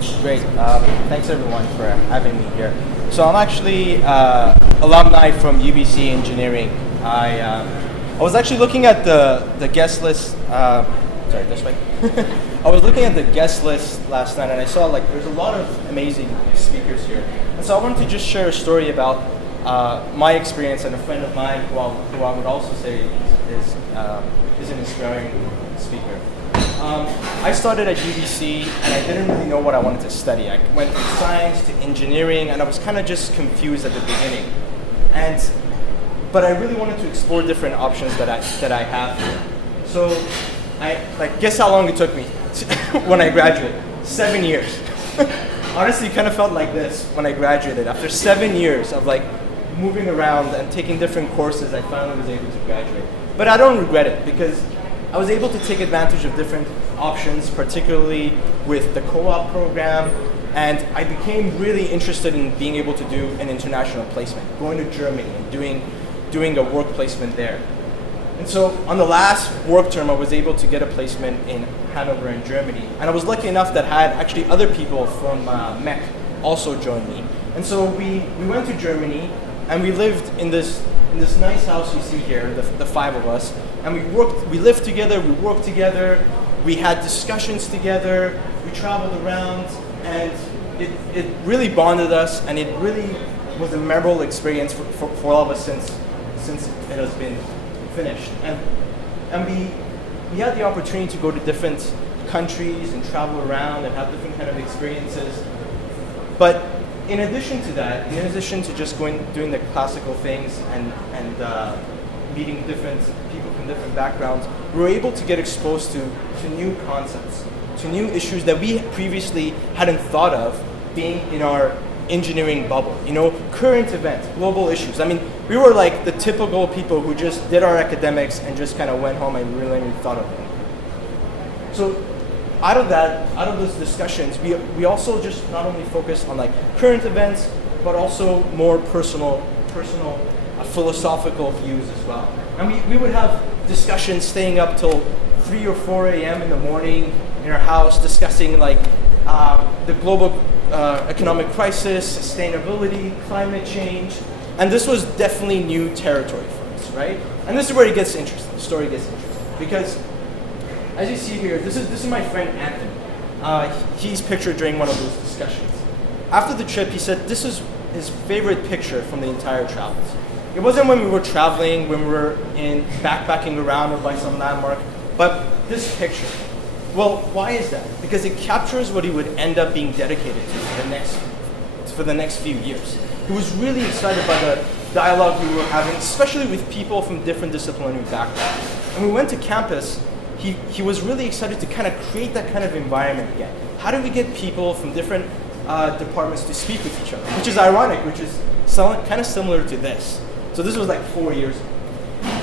Great. Thanks everyone for having me here. So I'm actually alumni from UBC Engineering. I was actually looking at the guest list. Sorry, this way. I was looking at the guest list last night, and I saw like there's a lot of amazing speakers here. And so I wanted to just share a story about my experience and a friend of mine who I would also say is an inspiring speaker. I started at UBC and I didn't really know what I wanted to study. I went from science to engineering and I was kind of just confused at the beginning. But I really wanted to explore different options that I have here. So guess how long it took me when I graduated? 7 years. Honestly, it kind of felt like this when I graduated. After 7 years of like moving around and taking different courses, I finally was able to graduate. But I don't regret it because I was able to take advantage of different options, particularly with the co-op program, and I became really interested in being able to do an international placement, going to Germany and doing a work placement there. And so on the last work term, I was able to get a placement in Hanover in Germany, and I was lucky enough that I had actually other people from MEC also join me. And so we went to Germany, and we lived in this nice house you see here, the five of us, and we lived together, we worked together, we had discussions together, we traveled around, and it really bonded us, and it really was a memorable experience for all of us since it has been finished. And we had the opportunity to go to different countries and travel around and have different kind of experiences. But in addition to that, in addition to just doing the classical things and meeting different people from different backgrounds, we were able to get exposed to new concepts, to new issues that we previously hadn't thought of being in our engineering bubble. You know, current events, global issues. I mean, we were like the typical people who just did our academics and just kind of went home and really thought of it. So out of those discussions, we also just not only focused on like current events, but also more personal philosophical views as well. And we would have discussions staying up till 3 or 4 a.m. in the morning in our house discussing like the global economic crisis, sustainability, climate change. And this was definitely new territory for us, right? And this is where it gets interesting, the story gets interesting. Because as you see here, this is my friend Anthony. He's pictured during one of those discussions. After the trip, he said this is his favorite picture from the entire travels. It wasn't when we were traveling, when we were backpacking around or by some landmark, but this picture. Well, why is that? Because it captures what he would end up being dedicated to for the next few years. He was really excited by the dialogue we were having, especially with people from different disciplinary backgrounds. And we went to campus. He was really excited to kind of create that kind of environment again. How do we get people from different departments to speak with each other? Which is ironic, which is kind of similar to this. So this was like 4 years ago.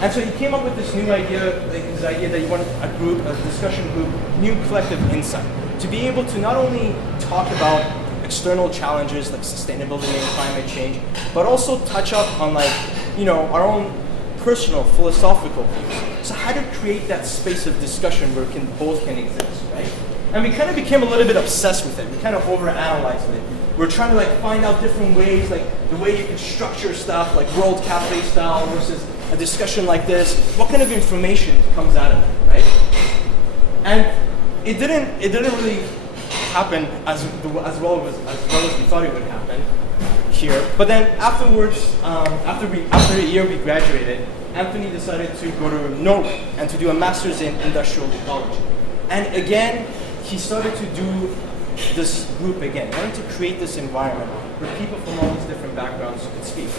And so he came up with this new idea, like this idea that he wanted a discussion group, new collective insight, to be able to not only talk about external challenges like sustainability and climate change, but also touch up on like, you know, our own personal philosophical views. So how to create that space of discussion where both can exist, right? And we kind of became a little bit obsessed with it. We kind of overanalyzed it. We're trying to like find out different ways, like the way you can structure stuff, like World Cafe style versus a discussion like this. What kind of information comes out of it, right? And it didn't really happen as well as we thought it would happen here. But then afterwards, after a year we graduated, Anthony decided to go to Norway and to do a master's in industrial ecology. And again, he started to do this group again. He wanted to create this environment where people from all these different backgrounds could speak.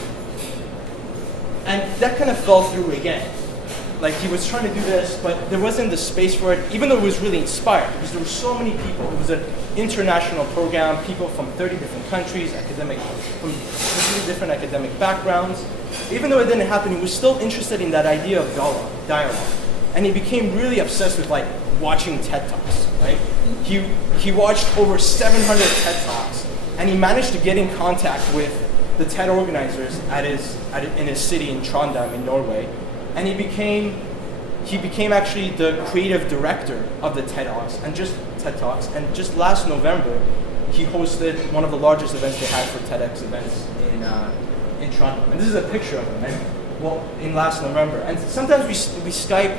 And that kind of fell through again. Like he was trying to do this, but there wasn't the space for it, even though it was really inspired, because there were so many people. It was an international program, people from 30 different countries, from 30 different academic backgrounds. Even though it didn't happen, he was still interested in that idea of dialogue. And he became really obsessed with like watching TED Talks, right? He watched over 700 TED Talks, and he managed to get in contact with the TED organizers in his city in Trondheim in Norway, and he became actually the creative director of the TED Talks. And just last November, he hosted one of the largest events they had for TEDx events in Toronto. And this is a picture of him, well, in last November. And sometimes we Skype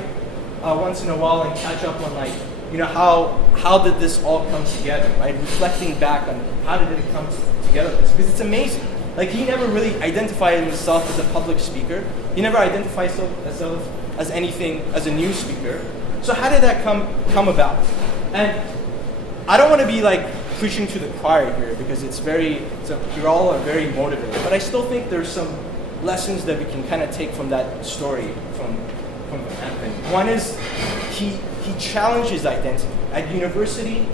once in a while and catch up on like, you know, how did this all come together, right? Reflecting back on how did it come together, because it's amazing. Like, he never really identified himself as a public speaker. He never identified himself as anything, as a news speaker. So how did that come about? And I don't want to be like preaching to the choir here, because you all are very motivated. But I still think there's some lessons that we can kind of take from that story from Anthony. One is he challenged his identity. At university,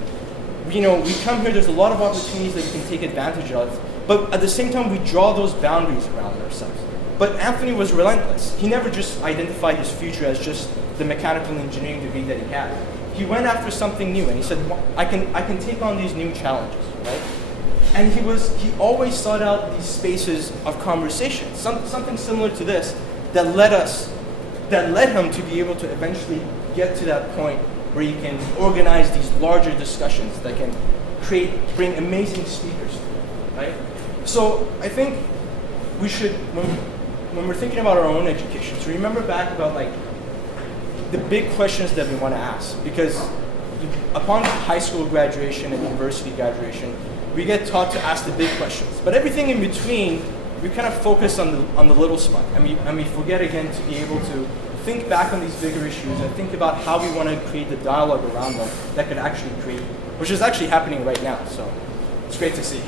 you know, we come here, there's a lot of opportunities that we can take advantage of, but at the same time, we draw those boundaries around ourselves. But Anthony was relentless. He never just identified his future as just the mechanical engineering degree that he had. He went after something new, and he said, I can take on these new challenges, right? And he always sought out these spaces of conversation, something similar to this, that led him to be able to eventually get to that point where you can organize these larger discussions that can bring amazing speakers, right? So I think we should, when we're thinking about our own education, to remember back about like the big questions that we want to ask, because upon high school graduation and university graduation, we get taught to ask the big questions. But everything in between, we kind of focus on the little spot, and we forget again to be able to think back on these bigger issues and think about how we want to create the dialogue around them that could actually create, which is actually happening right now. So it's great to see.